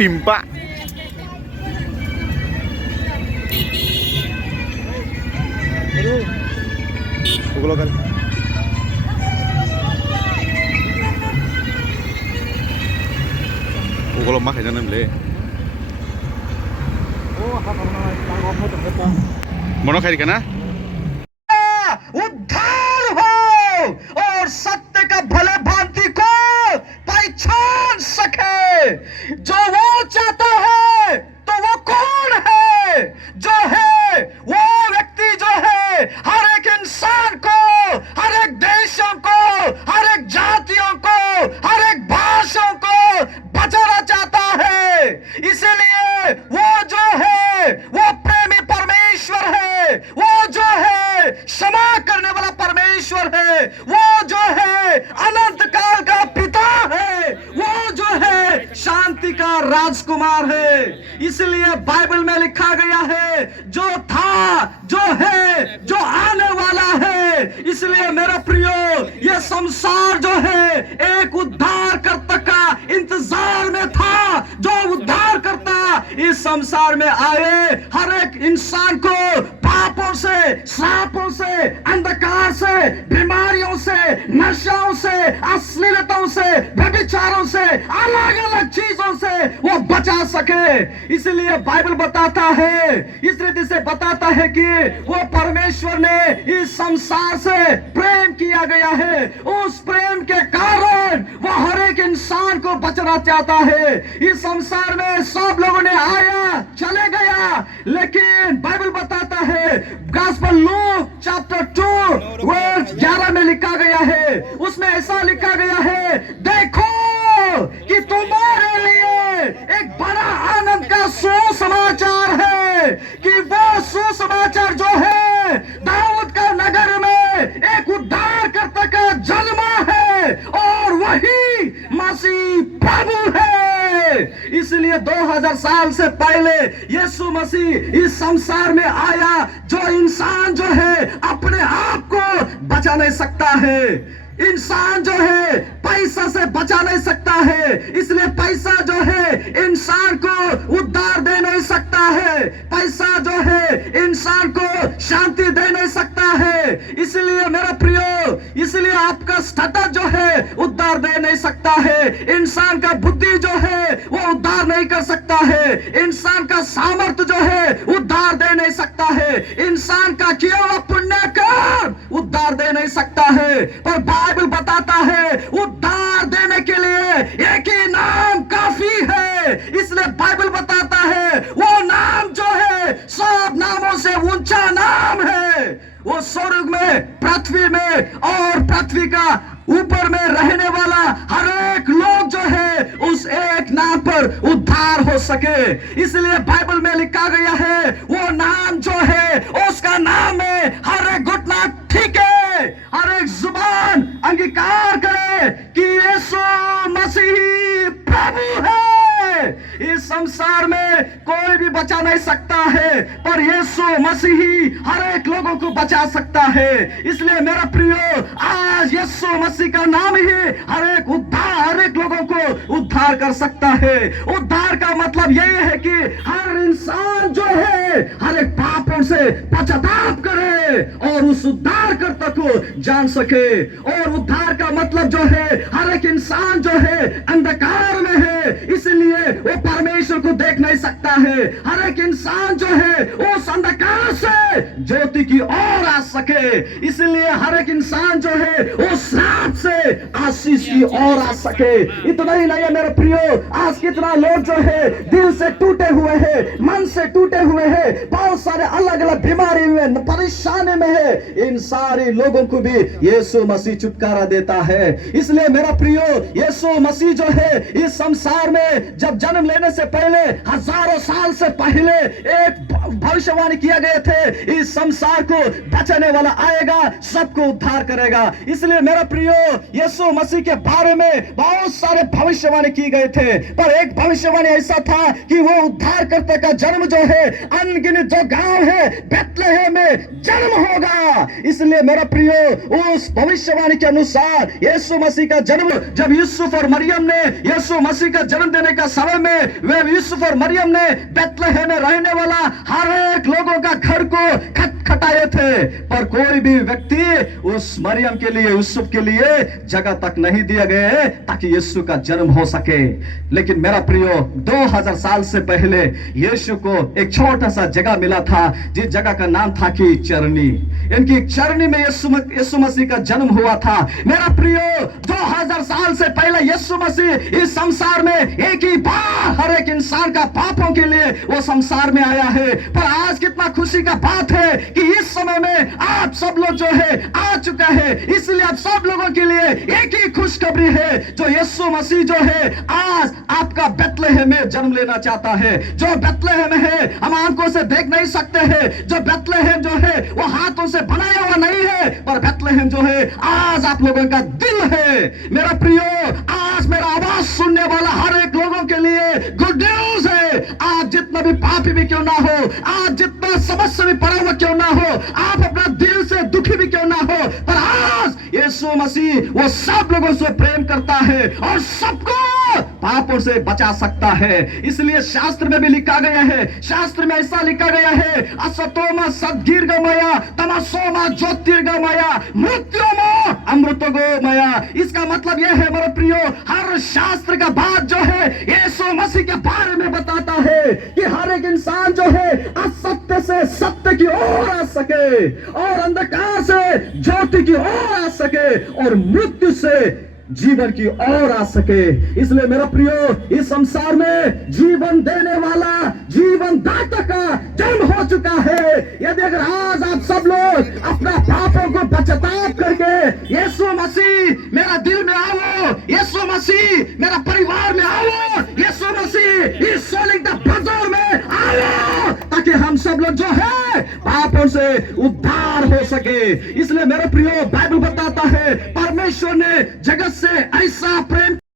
Pimpa. Pukul kali. Pukul mak aja namle. Mono खाई का ना? उद्धार हो और सत्य का भले भांति को पहचान सके। जो वो चाहता है तो वो कौन है? जो है वो व्यक्ति जो है हर एक इंसान को, हर एक देशों को, हर एक जातियों को, हर एक भाषाओं को बचाना चाहता है। इसीलिए वो जो है वो प्रेमी परमेश्वर है, वो जो है क्षमा करने वाला परमेश्वर है, वो जो है अनंत काल का पिता है, वो जो है शांति का राजकुमार है। इसलिए बाइबल में लिखा गया है जो था, जो है, जो आने वाला है। इसलिए मेरा प्रियो, ये संसार जो है एक उद्धारकर्ता का इंतजार में था, जो उद्धारकर्ता इस संसार में आए हर एक इंसान को पापों से, श्रापों से, अंधकार से, बीमारियों से, नशाओं से, अश्लीलताओं से, व्यभिचारों से, अलग अलग चीजों से वो बचा सके। इसलिए बाइबल बताता है, इस रीति से बताता है कि वो परमेश्वर ने इस संसार से प्रेम किया गया है। उस प्रेम के कारण वो हर एक इंसान को बचना चाहता है। इस संसार में सब लोगों ने आया, चले गया, लेकिन बाइबल बताता है, गॉस्पेल लूक चैप्टर 2 वर्स 11 में लिखा गया है, उसमें ऐसा लिखा गया है, देखो कि तुम्हारे लिए एक बड़ा आनंद का सुसमाचार है कि वो सुसमाचार जो है दाऊद का नगर में एक उद्धारकर्ता का जन्म है और वही मसीह प्रभु है। इसलिए 2000 साल से पहले यीशु मसीह इस संसार में आया, जो इंसान जो है अपने आप को बचा नहीं सकता है। इंसान जो है पैसा से बचा नहीं सकता है, इसलिए पैसा जो है इंसान को उद्धार दे नहीं सकता है। पैसा जो है इंसान को शांति दे नहीं सकता है। इसलिए मेरा प्रियो, इसलिए आपका स्टेटस जो है उद्धार दे नहीं सकता है। इंसान का बुद्धि जो है वो उद्धार नहीं कर सकता है। इंसान का सामर्थ्य जो है उद्धार दे नहीं सकता है। इंसान का किया हुआ पुण्य कर्म उद्धार दे नहीं सकता है। पर बाइबल बताता है उद्धार देने के लिए एक ही नाम काफी है। इसलिए बाइबल बताता है वो नाम जो है सब नामों से ऊंचा नाम है। वो स्वर्ग में, पृथ्वी में और पृथ्वी का ऊपर में रहने वाला हर एक लोग जो है उस एक नाम पर उद्धार हो सके। इसलिए बाइबल में लिखा गया है वो नाम जो है उसका नाम है, हर एक घुटना ठीक है, हर एक जुबान अंगीकार करे कि यीशु मसीह प्रभु है। इस संसार में कोई भी बचा नहीं सकता है, पर यीशु मसीह हर एक लोगों को बचा सकता है। इसलिए मेरा प्रियो, आज यीशु मसीह का नाम ही हर एक उद्धार हर एक लोगों को उद्धार कर सकता है। उद्धार का मतलब यही है कि हर इंसान जो है हर एक पापों से पश्चाताप करे और उस उद्धारकर्ता को जान सके। और उद्धार का मतलब जो है हर एक इंसान जो है अंधकार में है, इसलिए वो परमेश्वर को देख नहीं सकता है। हर एक इंसान जो है उस अंधकार से ज्योति की ओर आ सके, इसलिए हर एक इंसान जो है उस रात से आशीष की ओर आ सके। इतना ही नहीं है मेरे प्रियो, आज कितना लोग जो है दिल से टूटे हुए हैं, मन से टूटे हुए हैं, बहुत सारे अलग अलग बीमारी में परेशानी में है। इन सारे लोगों को भी यीशु मसीह छुटकारा देता है। इसलिए मेरा प्रियो, यीशु मसीह जो है इस संसार में जब जन्म लेने से पहले हजारों साल से पहले एक भविष्यवाणी किया गए थे, इस संसार को बचाने वाला आएगा, सबको उद्धार करेगा। इसलिए मेरा प्रियो, यीशु मसीह के बारे में बहुत सारे भविष्यवाणी की गए थे, पर एक भविष्यवाणी ऐसा था कि वो उद्धारकर्ता का जन्म जो है अनगिनत जो गांव है बेथलेहम में जन्म होगा। इसलिए मेरा प्रियो, उस भविष्यवाणी के अनुसार यीशु मसीह का जन्म, जब यूसुफ और मरियम ने यीशु मसीह का जन्म देने का समय में वे यूसुफ और मरियम ने बेथलेहम में रहने वाला हर एक लोगों का घर को खटखटाए थे, पर कोई भी व्यक्ति उस मरियम के लिए, यूसुफ के लिए जगह तक नहीं दिया गया ताकि यीशु का जन्म हो सके। लेकिन मेरा प्रियो, 2000 साल से पहले यीशु को एक छोटा सा जगह मिला था, जिस जगह का नाम था कि चरनी। इनकी चरनी में यीशु मसीह का जन्म हुआ था। मेरा प्रियो, 2000 साल से पहले यीशु मसीह इस संसार में एक ही बार हर एक इंसान का पापों के लिए वो संसार में आया है। पर आज कितना खुशी का बात है कि इस समय में आप सब लोग जो है आ चुका है। इसलिए आप सब लोगों के लिए एक ही खुशखबरी है, जो यीशु मसीह जो है आज आपका बेथलेहम में जन्म लेना चाहता है। जो बेथलेहम है हम आंखों से देख नहीं सकते हैं, जो बेथलेहम जो है वो हाथों से बनाया हुआ नहीं है, पर बेथलेहम जो है आज आप लोगों का दिल है। मेरा प्रियो, आज मेरा आवाज सुनने वाला हर एक लोगों के लिए गुड न्यूज है। आज जितना भी पापी भी क्यों ना हो, आज जितना समस्या भी पड़ा हुआ क्यों ना हो, आप अपना दिल से दुखी भी क्यों ना हो, पर आज यीशु मसीह वो सब लोगों से प्रेम करता है और सबको पापों से बचा सकता है। इसलिए शास्त्र में भी लिखा गया है, शास्त्र में ऐसा लिखा गया है, असतोमा सद्गीर्गमया तमसोमा ज्योतिर्गमया मृत्योमो अमृतगोमया। इसका मतलब यह है मेरे प्रियो, हर शास्त्र का बात जो है यीशु मसीह के बारे में बताता है कि हर एक इंसान जो है असत्य से सत्य की ओर आ सके और अंधकार से ज्योति की ओर आ सके और मृत्यु से जीवन की ओर आ सके। इसलिए मेरा प्रियो, इस संसार में जीवन देने वाला जीवन दाता का जन्म हो चुका है। यदि अगर आज आप सब लोग अपना पापों को पश्चाताप करके यीशु मसीह मेरा दिल में आओ, यीशु मसीह मेरा परिवार में आओ, यीशु मसीह इस सोलिंग बाजार में आओ, ताकि हम सब लोग जो है पापों से उद्धार हो सके। इसलिए मेरे प्रियो, बाइबल बताता है परमेश्वर ने जगत से ऐसा प्रेम